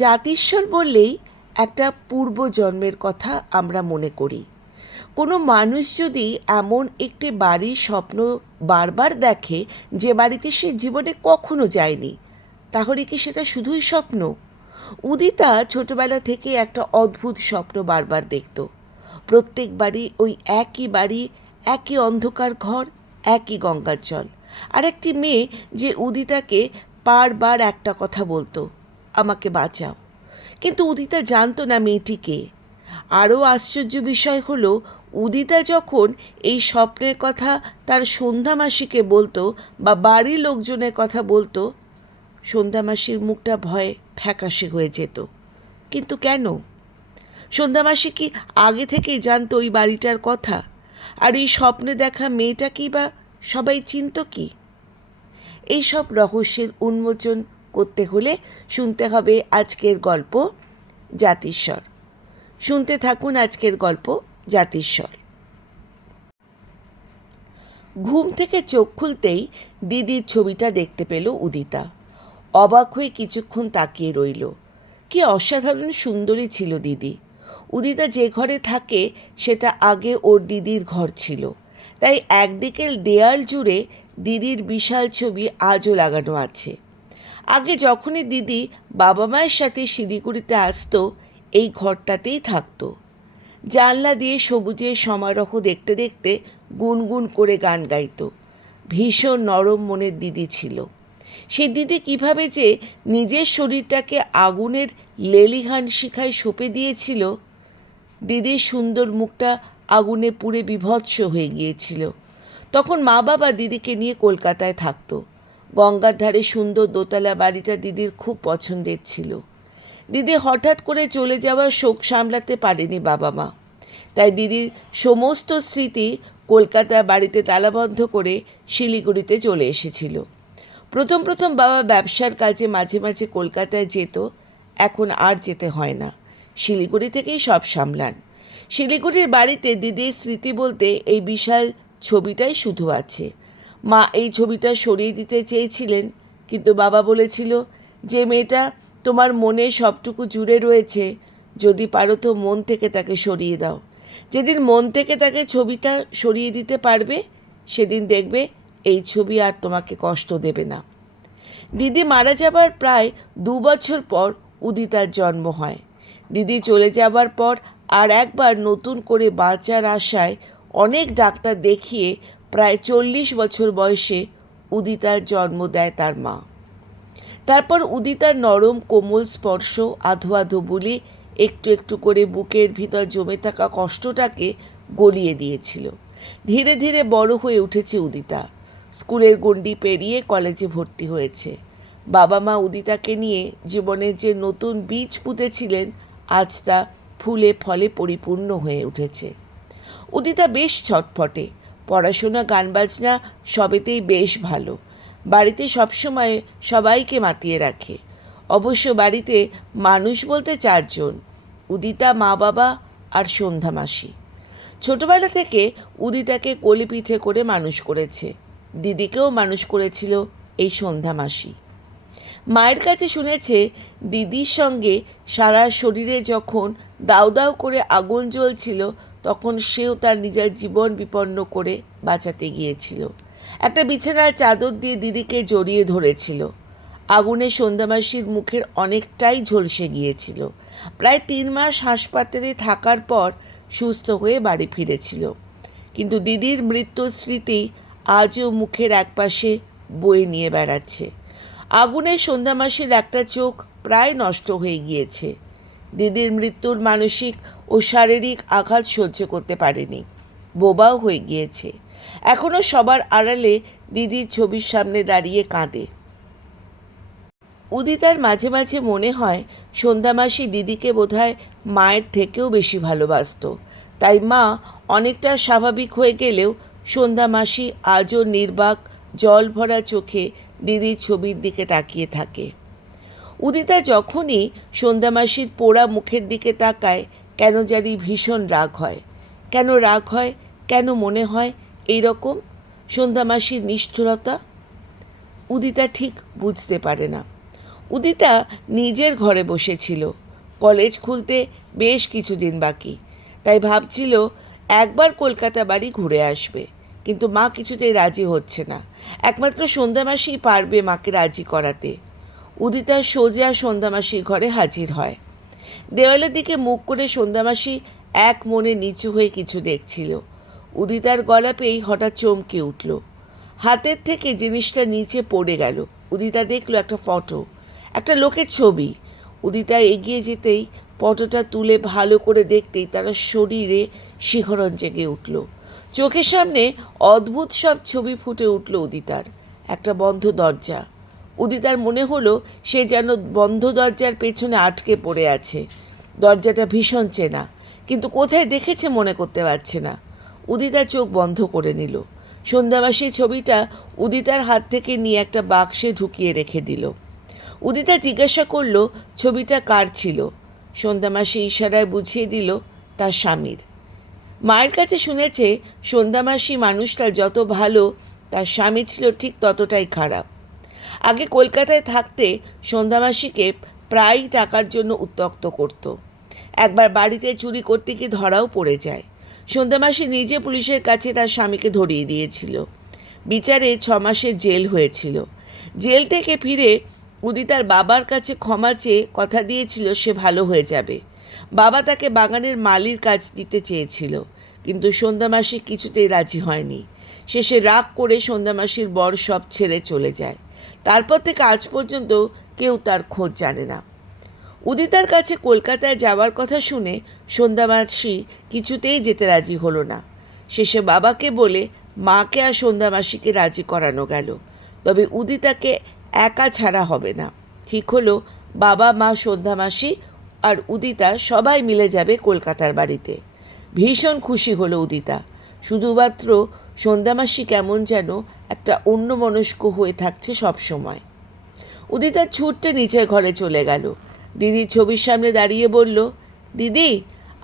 জাতিস্বর বললেই একটা পূর্বজন্মের কথা আমরা মনে করি। কোনো মানুষ যদি এমন একটি বাড়ির স্বপ্ন বারবার দেখে যে বাড়িতে সে জীবনে কখনো যায়নি, তাহলে কি সেটা শুধুই স্বপ্ন? উদিতা ছোটবেলা থেকে একটা অদ্ভুত স্বপ্ন বারবার দেখত। প্রত্যেকবারই ওই একই বাড়ি, একই অন্ধকার ঘর, একই গঙ্গার জল, আর একটি মেয়ে যে উদিতাকে বারবার একটা কথা বলতো, আমাকে বাঁচাও। কিন্তু উদিতা জানতো না মেয়েটি কে। আরও আশ্চর্য বিষয় হলো, উদিতা যখন এই স্বপ্নের কথা তার সন্ধ্যা মাসিকে বলতো বা বাড়ির লোকজনের কথা বলতো, সন্ধ্যা মাসির মুখটা ভয়ে ফ্যাকাশে হয়ে যেত। কিন্তু কেন? সন্ধ্যা মাসি কি আগে থেকেই জানতো ওই বাড়িটার কথা? আর এই স্বপ্নে দেখা মেয়েটাকেই বা সবাই চিনত কি? এইসব রহস্যের উন্মোচন করতে হলে শুনতে হবে আজকের গল্প জাতিস্বর। শুনতে থাকুন আজকের গল্প জাতিস্বর। ঘুম থেকে চোখ খুলতেই দিদির ছবিটা দেখতে পেল উদিতা। অবাক হয়ে কিছুক্ষণ তাকিয়ে রইল। কি অসাধারণ সুন্দরী ছিল দিদি। উদিতা যে ঘরে থাকে সেটা আগে ওর দিদির ঘর ছিল, তাই একদিকের দেয়াল জুড়ে দিদির বিশাল ছবি আজও লাগানো আছে। আগে যখনই দিদি বাবা মায়ের সাথে শিলিগুড়িতে আসতো, এই ঘরটাতেই থাকতো। জানলা দিয়ে সবুজের সমারোহ দেখতে দেখতে গুনগুন করে গান গাইত। ভীষণ নরম মনের দিদি ছিল। সে দিদি কিভাবে যে নিজের শরীরটাকে আগুনের লেলিহান শিখায় সঁপে দিয়েছিল। দিদির সুন্দর মুখটা আগুনে পুড়ে বিভৎস হয়ে গিয়েছিল। তখন মা বাবা দিদিকে নিয়ে কলকাতায় থাকতো। গঙ্গার ধারে সুন্দর দোতলা বাড়িটা দিদির খুব পছন্দের ছিল। দিদি হঠাৎ করে চলে যাওয়ার শোক সামলাতে পারেনি বাবা মা, তাই দিদির সমস্ত স্মৃতি কলকাতার বাড়িতে তালাবন্ধ করে শিলিগুড়িতে চলে এসেছিল। প্রথম প্রথম বাবা ব্যবসার কাজে মাঝে মাঝে কলকাতায় যেত, এখন আর যেতে হয় না। শিলিগুড়ি থেকেই সব সামলান। শিলিগুড়ির বাড়িতে দিদির স্মৃতি বলতে এই বিশাল ছবিটাই শুধু আছে। মা এই ছবিটা সরিয়ে দিতে চেয়েছিলেন, কিন্তু বাবা বলেছিল, যে মেয়েটা তোমার মনে সবটুকু জুড়ে রয়েছে, যদি পারো তো মন থেকে তাকে সরিয়ে দাও। যেদিন মন থেকে তাকে ছবিটা সরিয়ে দিতে পারবে, সেদিন দেখবে এই ছবি আর তোমাকে কষ্ট দেবে না। দিদি মারা যাবার প্রায় 2 বছর পর উদিতার জন্ম হয়। দিদি চলে যাবার পর আর একবার নতুন করে বাঁচার আশায় অনেক ডাক্তার দেখিয়ে প্রায় 40 বছর বয়সে উদিতার জন্ম দেয় তার মা। তারপর উদিতার নরম কোমল স্পর্শ আধো আধো বলে একটু একটু করে বুকের ভিতর জমে থাকা কষ্টটাকে গলিয়ে দিয়েছিল। ধীরে ধীরে বড় হয়ে উঠেছে উদিতা। স্কুলের গণ্ডি পেরিয়ে কলেজে ভর্তি হয়েছে। বাবা মা উদিতাকে নিয়ে জীবনের যে নতুন বীজ পুঁতেছিলেন, আজ তা ফুলে ফলে পরিপূর্ণ হয়ে উঠেছে। উদিতা বেশ ছটফটে। পড়াশোনা গান বাজনা সবেতেই বেশ ভালো। বাড়িতে সবসময় সবাইকে মাতিয়ে রাখে। অবশ্য বাড়িতে মানুষ বলতে 4 জন: উদিতা, মা বাবা আর সন্ধ্যা মাসি। ছোটবেলা থেকে উদিতাকে কোলে পিঠে করে মানুষ করেছে। দিদিকেও মানুষ করেছিল এই সন্ধ্যা মাসি। মায়ের কাছে শুনেছে, দিদির সঙ্গে সারা শরীরে যখন দাউ দাউ করে আগুন জ্বলছিল, তখন সেও তার নিজের জীবন বিপন্ন করে বাঁচাতে গিয়েছিল। একটা বিছানার চাদর দিয়ে দিদিকে জড়িয়ে ধরেছিল। আগুনে সন্ধ্যামাসির মুখের অনেকটাই ঝলসে গিয়েছিল। প্রায় 3 মাস হাসপাতালে থাকার পর সুস্থ হয়ে বাড়ি ফিরেছিল। কিন্তু দিদির মৃত্যুর স্মৃতি আজও মুখের একপাশে বয়ে নিয়ে বেড়াচ্ছে। আগুনে সন্ধ্যামাসির একটা চোখ প্রায় নষ্ট হয়ে গিয়েছে। দিদির মৃত্যুর মানসিক ও শারীরিক আঘাত সহ্য করতে পারেনি, বোবাও হয়ে গিয়েছে। এখনও সবার আড়ালে দিদির ছবির সামনে দাঁড়িয়ে কাঁদে। উদিতার মাঝে মাঝে মনে হয়, সন্ধ্যামাসি দিদিকে বোধহয় মায়ের থেকেও বেশি ভালোবাসত। তাই মা অনেকটা স্বাভাবিক হয়ে গেলেও সন্ধ্যামাসি আজও নির্বাক জল ভরা চোখে দিদির ছবির দিকে তাকিয়ে থাকে। উদিতা যখনই সন্ধ্যামাসির পোড়া মুখের দিকে তাকায়, কেন জানি ভীষণ রাগ হয়। কেন রাগ হয়, কেন মনে হয় এইরকম? সন্ধ্যামাসির নিষ্ঠুরতা? উদিতা ঠিক বুঝতে পারে না। উদিতা নিজের ঘরে বসেছিল। কলেজ খুলতে বেশ কিছুদিন বাকি, তাই ভাবছিল একবার কলকাতা বাড়ি ঘুরে আসবে। কিন্তু মা কিছুতেই রাজি হচ্ছে না। একমাত্র সন্ধ্যা মাসিই পারবে মাকে রাজি করাতে। উদিতা সোজা সন্ধ্যা মাসির ঘরে হাজির হয়। দেওয়ালের দিকে মুখ করে সন্ধ্যা মাসি এক মনে নিচু হয়ে কিছু দেখছিল। উদিতার গলা পেয়েই হঠাৎ চমকে উঠল। হাতের থেকে জিনিসটা নিচে পড়ে গেল। উদিতা দেখল একটা ফটো, একটা লোকের ছবি। উদিতা এগিয়ে যেতেই ফটোটা তুলে ভালো করে দেখতেই তার শরীরে শিহরণ জেগে উঠল। চোখের সামনে অদ্ভুত সব ছবি ফুটে উঠল উদিতার। একটা বন্ধ দরজা। উদিতার মনে হলো সে যেন বন্ধ দরজার পেছনে আটকে পড়ে আছে। দরজাটা ভীষণ চেনা, কিন্তু কোথায় দেখেছে মনে করতে পারছে না। উদিতা চোখ বন্ধ করে নিল। সন্ধ্যাবাসী ছবিটা উদিতার হাত থেকে নিয়ে একটা বাক্সে ঢুকিয়ে রেখে দিল। উদিতা জিজ্ঞাসা করল ছবিটা কার ছিল। সন্ধ্যামাসি ইশারায় বুঝিয়ে দিল তার স্বামীর। মায়ের কাছে শুনেছে সন্ধ্যামাসি মানুষটা যত ভালো, তার স্বামী ছিল ঠিক ততটাই খারাপ। আগে কলকাতায় থাকতে সন্ধ্যামাসিকে প্রায়ই টাকার জন্য উত্ত্যক্ত করত। একবার বাড়িতে চুরি করতে গিয়ে ধরাও পড়ে যায়। সন্ধ্যামাসি নিজে পুলিশের কাছে তার স্বামীকে ধরিয়ে দিয়েছিল। বিচারে 6 মাসের জেল হয়েছিল। জেল থেকে ফিরে উদিতার বাবার কাছে ক্ষমা চেয়ে কথা দিয়েছিল সে ভালো হয়ে যাবে। বাবা তাকে বাগানের মালির কাজ দিতে চেয়েছিল, কিন্তু সন্ধ্যামাসি কিছুতেই রাজি হয়নি। শেষে রাগ করে সন্ধ্যামাসির বর সব ছেড়ে চলে যায়। তারপর থেকে আজ পর্যন্ত কেউ তার খোঁজ জানে না। উদিতার কাছে কলকাতায় যাওয়ার কথা শুনে সন্ধ্যামাসি কিছুতেই যেতে রাজি হলো না। শেষে বাবাকে বলে মাকে আর সন্ধ্যামাসিকে রাজি করানো গেল। তবে উদিতাকে একা ছাড়া হবে না। ঠিক হলো বাবা, মা, সন্ধ্যামাসি আর উদিতা সবাই মিলে যাবে কলকাতার বাড়িতে। ভীষণ খুশি হলো উদিতা। শুধুমাত্র সন্ধ্যামাসি কেমন যেন একটা অন্যমনস্ক হয়ে থাকছে সব সময়। উদিতা ছুটতে নিচের ঘরে চলে গেল। দিদির ছবির সামনে দাঁড়িয়ে বলল, দিদি,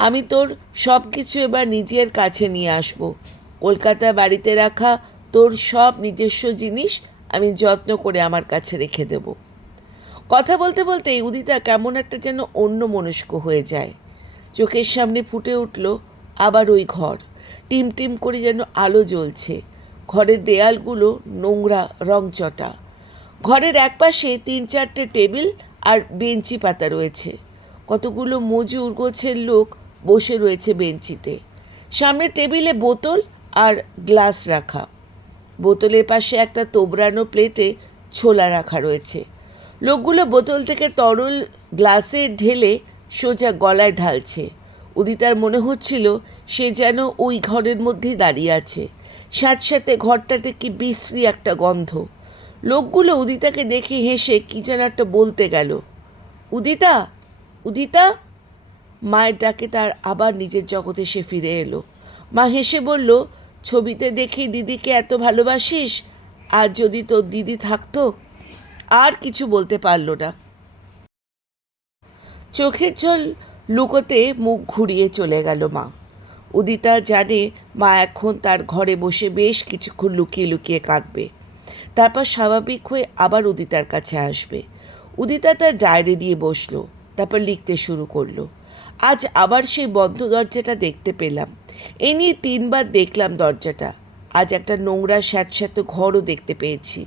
আমি তোর সব কিছু এবার নিজের কাছে নিয়ে আসব। কলকাতা বাড়িতে রাখা তোর সব নিজস্ব জিনিস আমি যত্ন করে আমার কাছে রেখে দেব। কথা বলতে বলতেই উদিতা কেমন একটা যেন অন্যমনস্ক হয়ে যায়। চোখের সামনে ফুটে উঠল আবার ওই ঘর। টিম টিম করে যেন আলো জ্বলছে। ঘরের দেয়ালগুলো নোংরা, রংচটা। ঘরের একপাশে 3-4টে টেবিল আর বেঞ্চি পাতা রয়েছে। কতগুলো মজুর গোছের লোক বসে রয়েছে বেঞ্চিতে। সামনে টেবিলে বোতল আর গ্লাস রাখা। বোতলের পাশে একটা তোবড়ানো প্লেটে ছোলা রাখা রয়েছে। লোকগুলো বোতল থেকে তরল গ্লাসে ঢেলে সোজা গলায় ঢালছে। উদিতার মনে হচ্ছিল সে যেন ওই ঘরের মধ্যেই দাঁড়িয়ে আছে। সাথে সাথে ঘরটাতে কি বিশ্রী একটা গন্ধ। লোকগুলো উদিতাকে দেখে হেসে কি যেন একটা বলতে গেল। উদিতা, উদিতা! মায়ের ডাকে তার আবার নিজের জগতে সে ফিরে এলো। মা হেসে বলল, ছবিতে দেখে দিদিকে এত ভালোবাসিস, আর যদি তোর দিদি থাকতো। আর কিছু বলতে পারল না। চোখের জল লুকোতে মুখ ঘুরিয়ে চলে গেল মা। উদিতা জানে মা এখন তার ঘরে বসে বেশ কিছুক্ষণ লুকিয়ে লুকিয়ে কাঁদবে। তারপর স্বাভাবিক হয়ে আবার উদিতার কাছে আসবে। উদিতা তার ডায়েরি নিয়ে বসলো, তারপর লিখতে শুরু করলো। আজ আবার সেই বন্ধ দরজাটা দেখতে পেলাম। এ নিয়ে 3বার দেখলাম দরজাটা। আজ একটা নোংরা স্যাঁতস্যাঁতে ঘরও দেখতে পেয়েছি।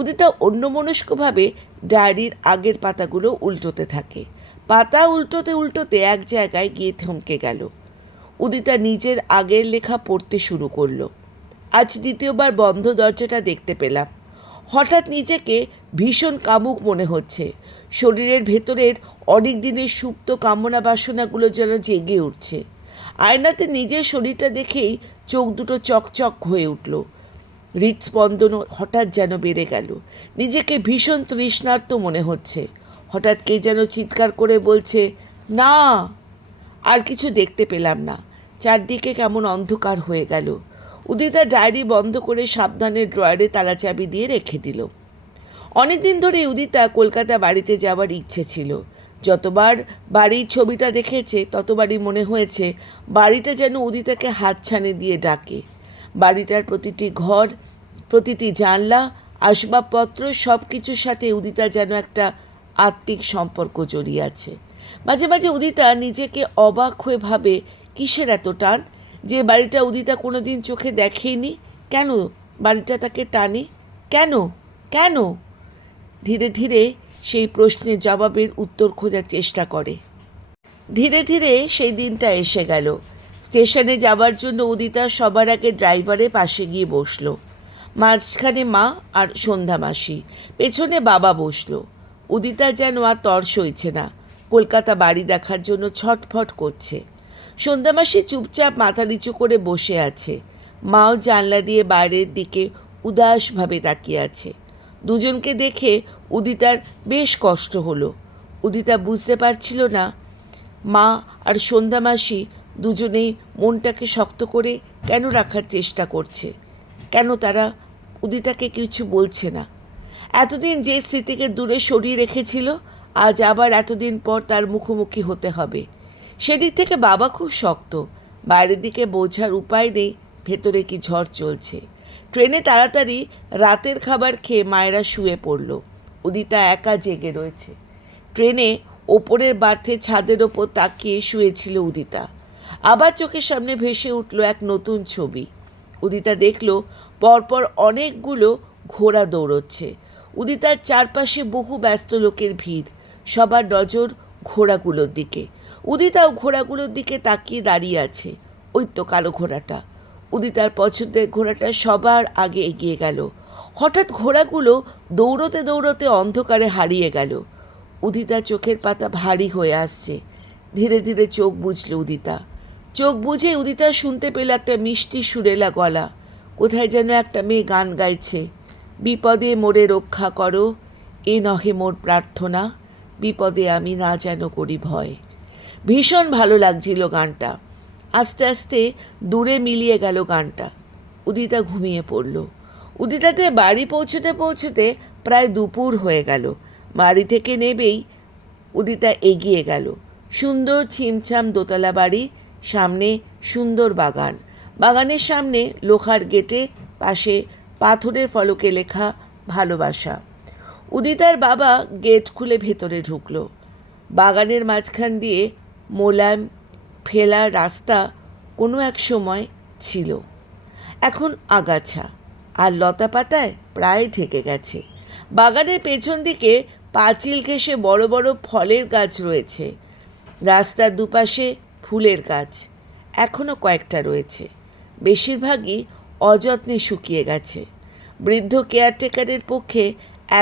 উদিতা অন্যমনস্কভাবে ডায়েরির আগের পাতাগুলো উল্টোতে থাকে। পাতা উল্টোতে উল্টোতে এক জায়গায় গিয়ে থমকে গেল। উদিতা নিজের আগের লেখা পড়তে শুরু করলো। আজ 2য়বার বন্ধ দরজাটা দেখতে পেলাম। হঠাৎ নিজেকে ভীষণ কামুক মনে হচ্ছে। শরীরের ভেতরের অনেক দিনের সুপ্ত কামনা বাসনাগুলো যেন জেগে উঠছে। আয়নাতে নিজের শরীরটা দেখেই চোখ দুটো চকচক হয়ে উঠল। হৃদস্পন্দন হঠাৎ যেন বেড়ে গেল। নিজেকে ভীষণ তৃষ্ণার্ত মনে হচ্ছে। হঠাৎ কে যেন চিৎকার করে বলছে, না! আর কিছু দেখতে পেলাম না। চারদিকে কেমন অন্ধকার হয়ে গেল। উদিতা ডায়েরি বন্ধ করে সাবধানে ড্রয়ারে তালাচাবি দিয়ে রেখে দিল। অনেকদিন ধরে উদিতা কলকাতা বাড়িতে যাওয়ার ইচ্ছে ছিল। যতবার বাড়ির ছবিটা দেখেছে ততবারই মনে হয়েছে বাড়িটা যেন উদিতাকে হাতছানি দিয়ে ডাকে। বাড়িটার প্রতিটি ঘর, প্রতিটি জানলা, আসবাবপত্র সব কিছুর সাথে উদিতা যেন একটা আত্মিক সম্পর্ক জড়িয়ে আছে। মাঝে মাঝে উদিতা নিজেকে অবাক হয়ে ভাবে, কিসের এত টান? যে বাড়িটা উদিতা কোনোদিন চোখে দেখেইনি, কেন বাড়িটা তাকে টানে? কেন কেন? ধীরে ধীরে সেই প্রশ্নের জবাবের উত্তর খোঁজার চেষ্টা করে। ধীরে ধীরে সেই দিনটা এসে গেল। স্টেশনে যাওয়ার জন্য উদিতা সবার আগে ড্রাইভারের পাশে গিয়ে বসলো। মাঝখানে মা আর সন্ধ্যা মাসি, পেছনে বাবা বসলো। উদিতা যেন আর তর সইছে না, কলকাতা বাড়ি দেখার জন্য ছটফট করছে। সন্ধ্যা মাসি চুপচাপ মাথা নিচু করে বসে আছে। মাও জানলা দিয়ে বাইরের দিকে উদাসভাবে তাকিয়ে আছে। দুজনকে দেখে উদিতার বেশ কষ্ট হলো। উদিতা বুঝতে পারছিল না মা আর সন্ধ্যা মাসি দুজনেই মনটাকে শক্ত করে কেন রাখার চেষ্টা করছে, কেন তারা উদিতাকে কিছু বলছে না। এতদিন যে স্মৃতিকে দূরে সরিয়ে রেখেছিল, আজ আবার এতদিন পর তার মুখোমুখি হতে হবে। সেদিক থেকে বাবা খুব শক্ত, বাইরের দিকে বোঝার উপায় নেই ভেতরে কি ঝড় চলছে। ট্রেনে তাড়াতাড়ি রাতের খাবার খেয়ে মায়েরা শুয়ে পড়ল। উদিতা একা জেগে রয়েছে। ট্রেনে ওপরের বার্থে ছাদের ওপর তাকিয়ে শুয়েছিল উদিতা। আবার চোখের সামনে ভেসে উঠল এক নতুন ছবি। উদিতা দেখল পরপর অনেকগুলো ঘোড়া দৌড়চ্ছে। উদিতার চারপাশে বহু ব্যস্ত লোকের ভিড়, সবার নজর ঘোড়াগুলোর দিকে। উদিতাও ঘোড়াগুলোর দিকে তাকিয়ে দাঁড়িয়ে আছে। ওই তো কালো ঘোড়াটা, উদিতার পছন্দের ঘোড়াটা সবার আগে এগিয়ে গেল। হঠাৎ ঘোড়াগুলো দৌড়তে দৌড়তে অন্ধকারে হারিয়ে গেল। উদিতা চোখের পাতা ভারী হয়ে আসছে। ধীরে ধীরে চোখ বুজল উদিতা। চোখ বুঝে উদিতা শুনতে পেল একটা মিষ্টি সুরেলা গলা। কোথায় যেন একটা মেয়ে গান গাইছে, বিপদে মোরে রক্ষা করো, এ নহে মোর প্রার্থনা, বিপদে আমি না যেন করি ভয়। ভীষণ ভালো লাগছিল গানটা। আস্তে আস্তে দূরে মিলিয়ে গেল গানটা। উদিতা ঘুমিয়ে পড়ল। উদিতাতে বাড়ি পৌঁছতে পৌঁছতে প্রায় দুপুর হয়ে গেল। বাড়ি থেকে নেবেই উদিতা এগিয়ে গেল। সুন্দর ছিমছাম দোতলা বাড়ি, সামনে সুন্দর বাগান। বাগানের সামনে লোহার গেটে পাশে পাথরের ফলকে লেখা ভালোবাসা। উদিতার বাবা গেট খুলে ভেতরে ঢুকল। বাগানের মাঝখান দিয়ে মোলায়েম ফেলার রাস্তা কোনো এক সময় ছিল, এখন আগাছা আর লতা পাতায় প্রায় ঢেকে গেছে। বাগানের পেছন দিকে পাঁচিল ঘেঁষে বড় বড় ফলের গাছ রয়েছে। রাস্তার দুপাশে ফুলের গাছ এখনও কয়েকটা রয়েছে, বেশিরভাগই অযত্নে শুকিয়ে গেছে। বৃদ্ধ কেয়ারটেকারের পক্ষে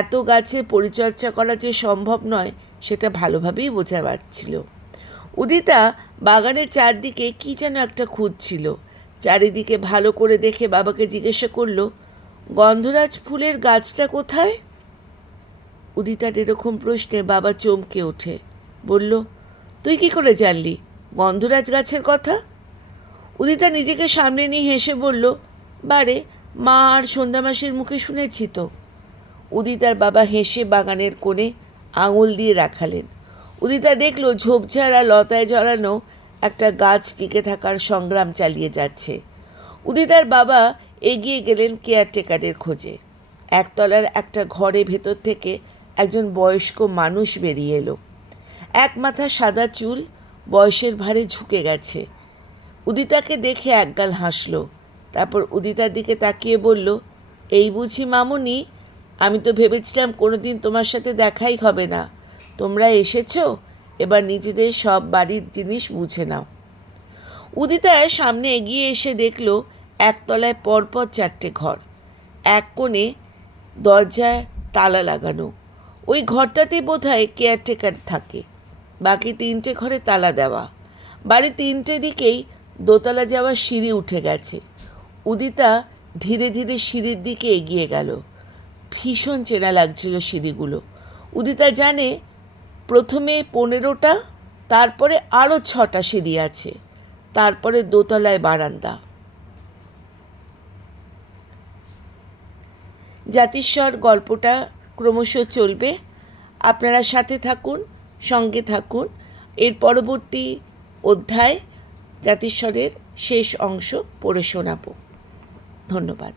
এত গাছের পরিচর্যা করা যে সম্ভব নয় সেটা ভালোভাবেই বোঝা যাচ্ছিল। উদিতা বাগানের চারদিকে কি যেন একটা খুঁজছিল। চারিদিকে ভালো করে দেখে বাবাকে জিজ্ঞাসা করল, গন্ধরাজ ফুলের গাছটা কোথায়? উদিতার এরকম প্রশ্নে বাবা চমকে ওঠে, বলল, তুই কি করে জানলি গন্ধরাজ গাছের কথা? উদিতা নিজেকে সামনে নিয়ে হেসে বলল, বারে, মা আর সন্ধ্যা মাসির মুখে শুনেছি তো। উদিতার বাবা হেসে বাগানের কোণে আঙুল দিয়ে রাখালেন। উদিতা দেখল ঝোপঝাড় আর লতায় জড়ানো একটা গাছ টিকে থাকার সংগ্রাম চালিয়ে যাচ্ছে। উদিতার বাবা এগিয়ে গেলেন কেয়ারটেকারের খোঁজে। একতলার একটা ঘরে ভেতর থেকে একজন বয়স্ক মানুষ বেরিয়ে এলো। এক মাথা সাদা চুল, বয়সের ভারে ঝুঁকে গেছে। উদিতাকে দেখে একগাল হাসল। তারপর উদিতার দিকে তাকিয়ে বলল, এই বুঝি মামুনি? আমি তো ভেবেছিলাম কোনোদিন তোমার সাথে দেখাই হবে না। তোমরা এসেছো, এবার নিজেদের সব বাড়ির জিনিস বুঝে নাও। উদিতা সামনে এগিয়ে এসে দেখল একতলায় পরপর চারটে ঘর, এক কোণে দরজায় তালা লাগানো। ওই ঘরটাতেই বোধহয় কেয়ারটেকার থাকে, বাকি তিনটে ঘরে তালা দেওয়া। বাড়ির তিনটে দিকেই দোতলা যাওয়ার সিঁড়ি উঠে গেছে। উদিতা ধীরে ধীরে সিঁড়ির দিকে এগিয়ে গেল। ভীষণ চেনা লাগছিল সিঁড়িগুলো। উদিতা জানে প্রথমে 15টা, তারপরে আরও 6টা সিঁড়ি আছে, তারপরে দোতলায় বারান্দা। জাতিস্বর গল্পটা ক্রমশ চলবে, আপনারা সাথে থাকুন, সঙ্গে থাকুন। এর পরবর্তী অধ্যায় জাতিস্বরের শেষ অংশ পড়ে শোনাব। ধন্যবাদ।